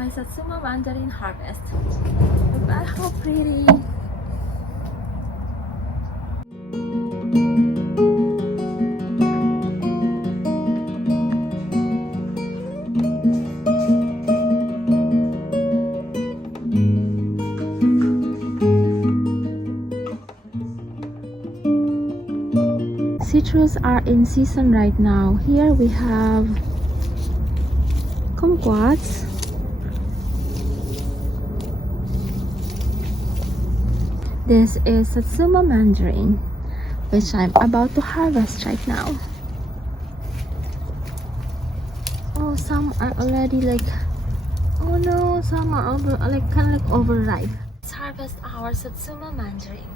My Satsuma mandarin harvest. Look at how pretty. Citrus are in season right now. Here we have kumquats. This is Satsuma mandarin, which I'm about to harvest right now. Oh, some are already like, oh no, some are over, like kind of like overripe. Let's harvest our Satsuma mandarin.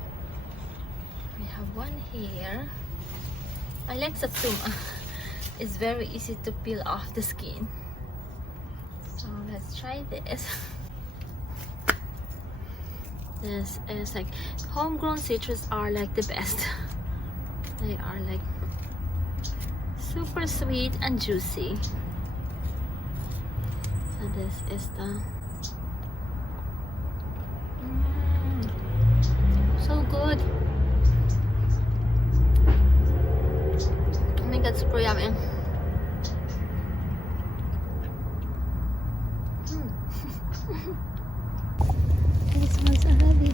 We have one here. I like Satsuma. It's very easy to peel off the skin. So let's try this. This is like homegrown citrus are like the best. They are like super sweet and juicy. So this is the so good. Oh my god, super yummy. This one's already.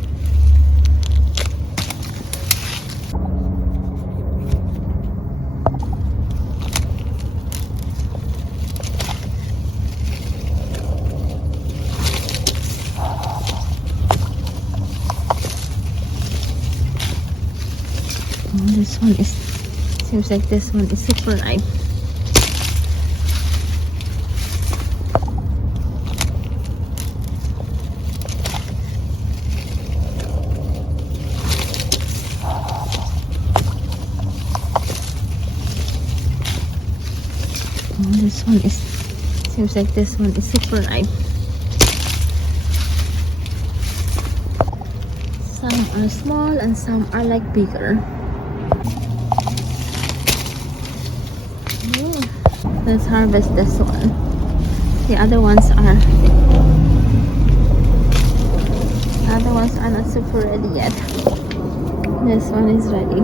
Oh, this one is, seems like this one is super ripe. This one is, seems like this one is super ripe. Some are small and some are like bigger. Let's harvest this one. The other ones are not super ready yet. This one is ready.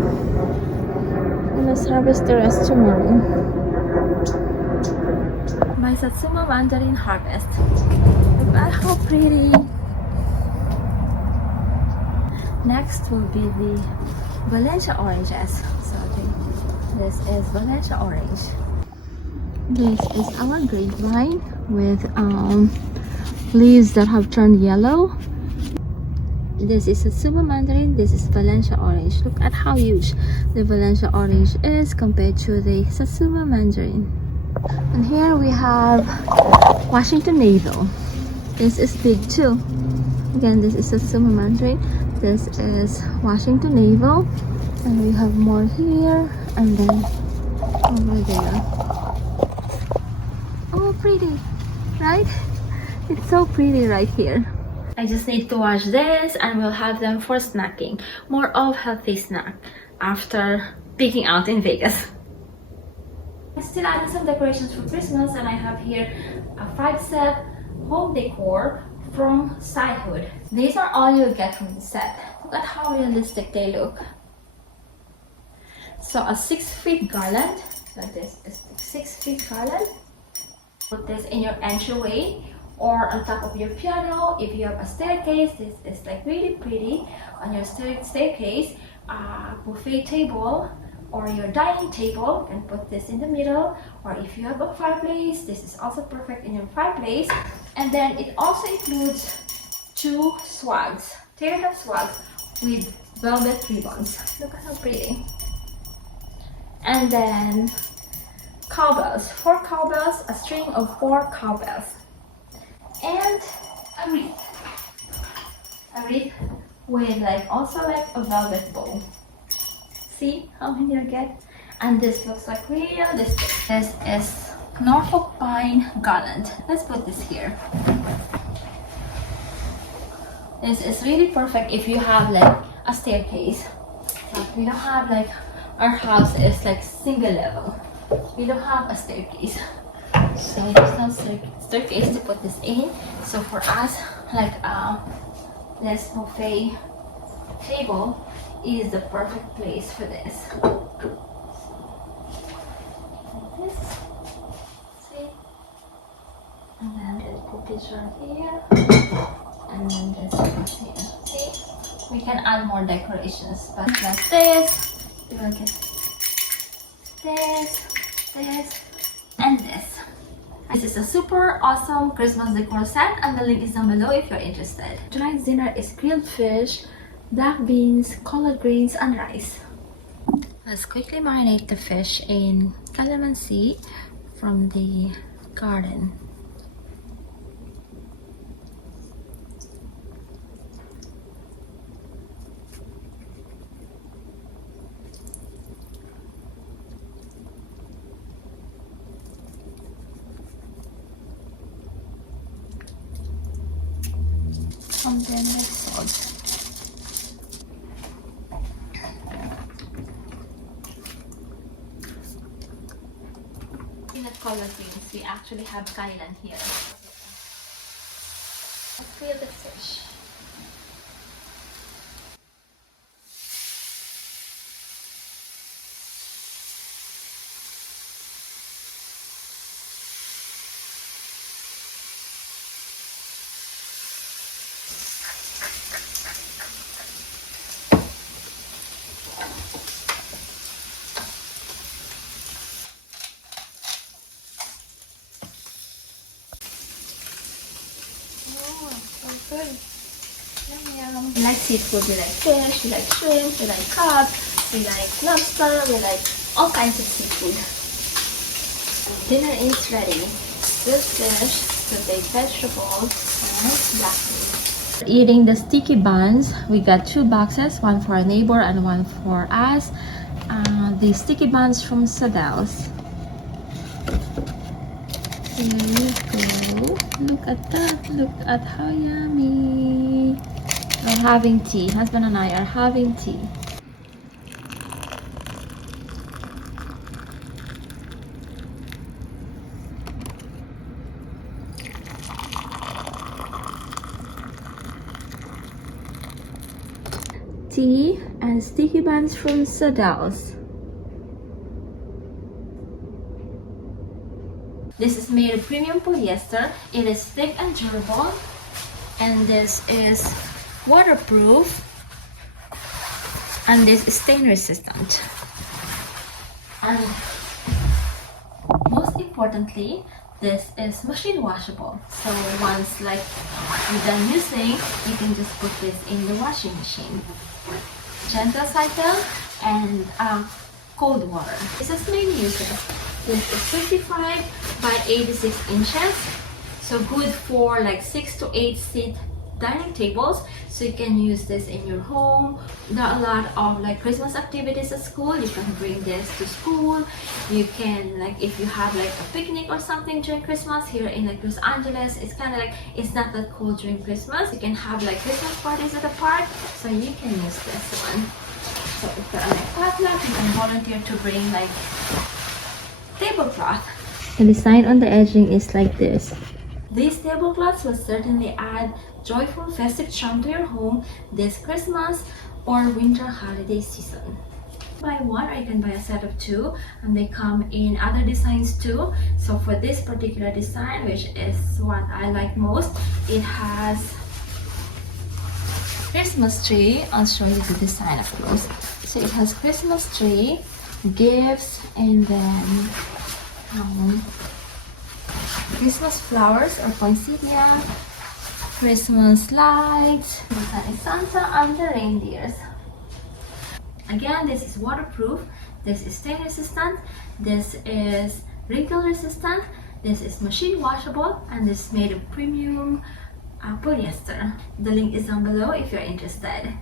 And let's harvest the rest tomorrow. My Satsuma mandarin harvest. Look at how pretty. Next will be the Valencia oranges. So this is Valencia orange. This is our grapevine with leaves that have turned yellow. This is Satsuma mandarin. This is Valencia orange. Look at how huge the Valencia orange is compared to the Satsuma mandarin. And here we have Washington navel. This is big too. Again, this is Satsuma mandarin. This is Washington navel. And we have more here and then over there. Oh, pretty, right? It's so pretty right here. I just need to wash this and we'll have them for snacking. More of healthy snack after picking out in Vegas. I still added some decorations for Christmas, and I have here a 5-set home decor from Scihood. These are all you'll get from the set. Look at how realistic they look. So a 6-feet garland, like this is a 6-feet garland. Put this in your entryway or on top of your piano. If you have a staircase, this is like really pretty on your staircase. Buffet table or your dining table, you can put this in the middle. Or if you have a fireplace, this is also perfect in your fireplace. And then it also includes 2 swags, teardrop swags with velvet ribbons. Look at how pretty. And then cowbells, 4 cowbells, a string of 4 cowbells, and a wreath with like also like a velvet bow. See how many you get? And this looks like realistic. This is Norfolk pine garland. Let's put this here. This is really perfect if you have like a staircase. But we don't have, like, our house is like single level. We don't have a staircase. So there's no staircase to put this in. So for us, like this buffet table is the perfect place for this. Like this. See? And then just put this right here. And then this right here. See? We can add more decorations, but like this. You will get this, and this. This is a super awesome Christmas decor set, and the link is down below if you're interested. Tonight's dinner is grilled fish, black beans, collard greens, and rice. Let's quickly marinate the fish in calamansi from the garden. And then the salt. Peanut collard greens, we actually have kailan here. Let's grill the fish. Good. Yum, yum. We like seafood, we like fish, we like shrimp, we like crab, we like lobster, we like all kinds of seafood. Dinner is ready. Grilled fish, sauteed vegetables, and black beans. Eating the sticky buns. We got 2 boxes, one for a neighbor and one for us. The sticky buns from Sadel's. Here we go. Look at that. Look at how yummy. We're having tea. Husband and I are having tea. Tea and sticky buns from Sadel's. This is made of premium polyester. It is thick and durable, and this is waterproof, and this is stain resistant. And most importantly, this is machine washable. So once like you're done using, you can just put this in the washing machine. Gentle cycle and cold water. This is main uses. This is 55 by 86 inches, so good for like 6 to 8 seat dining tables. So you can use this in your home. There are a lot of like Christmas activities at school. You can bring this to school. You can, like, if you have like a picnic or something during Christmas here in like Los Angeles, it's kind of like, it's not that cold during Christmas. You can have like Christmas parties at the park, so you can use this one. So if you're like potluck, you can volunteer to bring like tablecloth. The design on the edging is like this. These tablecloths will certainly add joyful festive charm to your home this Christmas or winter holiday season. Buy one, or you can buy a set of 2, and they come in other designs too. So for this particular design, which is what I like most, it has Christmas tree. I'll show you the design of course. So it has Christmas tree, gifts, and then Christmas flowers or poinsettia, Christmas lights, Santa, and the reindeers. Again, this is waterproof, this is stain resistant, this is wrinkle resistant, this is machine washable, and this is made of premium polyester. The link is down below if you're interested.